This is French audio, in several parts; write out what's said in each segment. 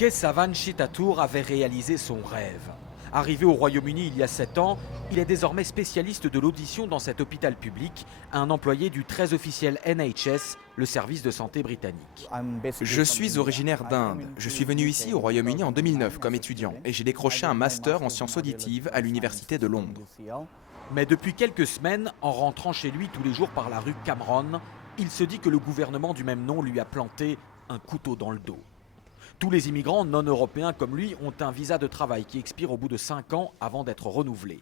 Kesavan Chitatour avait réalisé son rêve. Arrivé au Royaume-Uni il y a 7 ans, il est désormais spécialiste de l'audition dans cet hôpital public, un employé du très officiel NHS, le service de santé britannique. Je suis originaire d'Inde. Je suis venu ici au Royaume-Uni en 2009 comme étudiant et j'ai décroché un master en sciences auditives à l'Université de Londres. Mais depuis quelques semaines, en rentrant chez lui tous les jours par la rue Cameron, il se dit que le gouvernement du même nom lui a planté un couteau dans le dos. Tous les immigrants non européens comme lui ont un visa de travail qui expire au bout de 5 ans avant d'être renouvelé.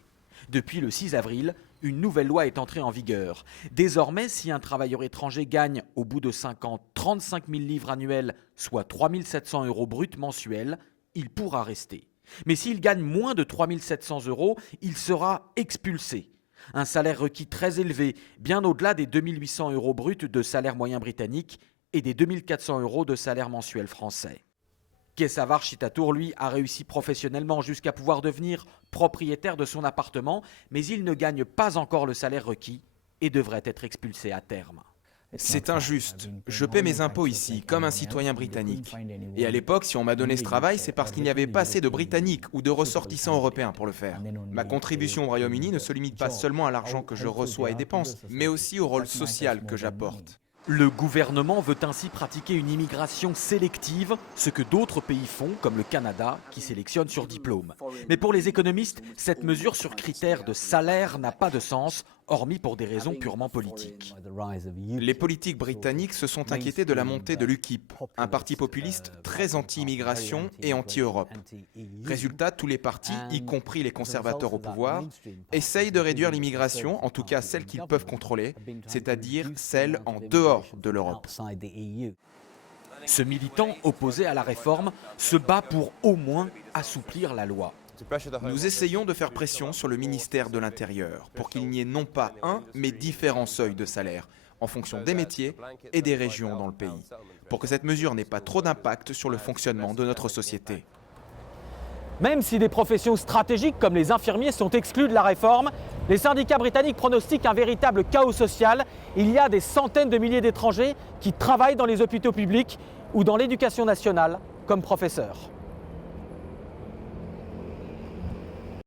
Depuis le 6 avril, une nouvelle loi est entrée en vigueur. Désormais, si un travailleur étranger gagne au bout de 5 ans 35 000 livres annuels, soit 3 700 € bruts mensuels, il pourra rester. Mais s'il gagne moins de 3 700 €, il sera expulsé. Un salaire requis très élevé, bien au-delà des 2 800 € bruts de salaire moyen britannique et des 2 400 € de salaire mensuel français. Kesavan Chitatour, lui, a réussi professionnellement jusqu'à pouvoir devenir propriétaire de son appartement, mais il ne gagne pas encore le salaire requis et devrait être expulsé à terme. C'est injuste. Je paie mes impôts ici comme un citoyen britannique. Et à l'époque, si on m'a donné ce travail, c'est parce qu'il n'y avait pas assez de Britanniques ou de ressortissants européens pour le faire. Ma contribution au Royaume-Uni ne se limite pas seulement à l'argent que je reçois et dépense, mais aussi au rôle social que j'apporte. Le gouvernement veut ainsi pratiquer une immigration sélective, ce que d'autres pays font, comme le Canada, qui sélectionne sur diplôme. Mais pour les économistes, cette mesure sur critères de salaire n'a pas de sens, hormis pour des raisons purement politiques. Les politiques britanniques se sont inquiétés de la montée de l'UKIP, un parti populiste très anti-immigration et anti-Europe. Résultat, tous les partis, y compris les conservateurs au pouvoir, essayent de réduire l'immigration, en tout cas celle qu'ils peuvent contrôler, c'est-à-dire celle en dehors de l'Europe. Ce militant opposé à la réforme se bat pour au moins assouplir la loi. Nous essayons de faire pression sur le ministère de l'Intérieur pour qu'il n'y ait non pas un, mais différents seuils de salaire, en fonction des métiers et des régions dans le pays, pour que cette mesure n'ait pas trop d'impact sur le fonctionnement de notre société. Même si des professions stratégiques comme les infirmiers sont exclues de la réforme, les syndicats britanniques pronostiquent un véritable chaos social. Il y a des centaines de milliers d'étrangers qui travaillent dans les hôpitaux publics ou dans l'éducation nationale comme professeurs.